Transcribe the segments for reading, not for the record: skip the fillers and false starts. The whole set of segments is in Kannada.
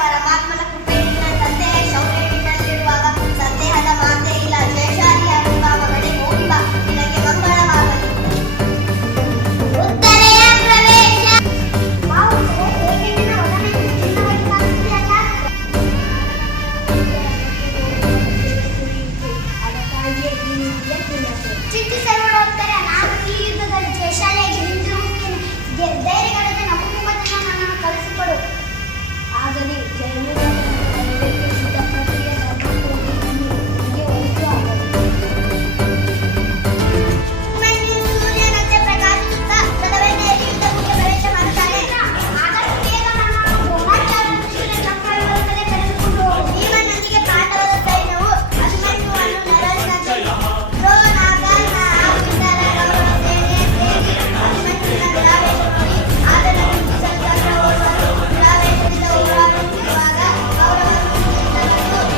ಪರಮಾತ್ಮನ ಕೃಪೆಯಿಂದ ತಂದೆಯ ಶೌರ್ಯವಿನಲ್ಲಿರುವಾಗ ಸಂದೇಹದ ಮಾತೇ ಇಲ್ಲ. ಜಯಶಾಲಿಯಾಗುವ ಮಗನೇ ಹೋಗಿ ಬಾ, ನಿನಗೆ ಮಂಗಳವಾಗಲಿ. ಉತ್ತರೆಯ ಪ್ರವೇಶ ಚಿಂತಿಸಬೇಡ. ನಾನು ಈ ಯುದ್ಧದಲ್ಲಿ ಜಯಶಾಲಿಯಾಗಿ ಹಿಂದಿರುಗುತ್ತೇನೆ. ಧೈರ್ಯಗಳಿಂದ ನಮ್ಮ ಕುಟುಂಬದಿಂದ ನನ್ನನ್ನು ಕಳಿಸಿಕೊಡು. ಆಗಲಿ ಸೂರ್ಯನಂತೆ ಪ್ರಕಾಶಿಸುತ್ತಾ ರಥವೆಣ್ಣೆಯಲ್ಲಿ ಯುದ್ಧಭೂಮಿಗೆ ಪ್ರವೇಶ ಮಾಡುತ್ತಾನೆ. ಆದಷ್ಟು ಬೇಗ ಚಕ್ರವ್ಯೂಹದಲ್ಲೇ ಕರೆದುಕೊಂಡು ಹೋಗು. ಭೀಮನೊಂದಿಗೆ ಪಾಂಡವರ ಸೈನ್ಯವು ಅಭಿಮನ್ಯುವನ್ನು ನೆರಳಿನಂತೆ ದ್ರೋಣ, ಕರ್ಣ, ಉತ್ತರ ಕೌರವ ಸೇನೆ ಅಭಿಮನ್ಯುವಿನ ದುರಾವೇಶ ನೋಡಿ ಆತನನ್ನು ದುರಾವೇಶದಿಂದ ಹೋರಾಡುತ್ತಿರುವಾಗ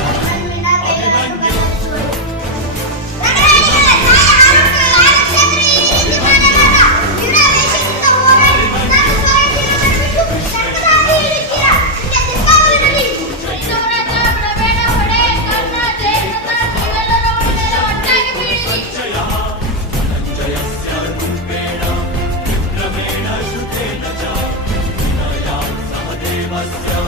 ಅಭಿಮನ್ಯುವಿನ ಕೈಗಳನ್ನು ಬದಲಿಸುವರು. Namaste.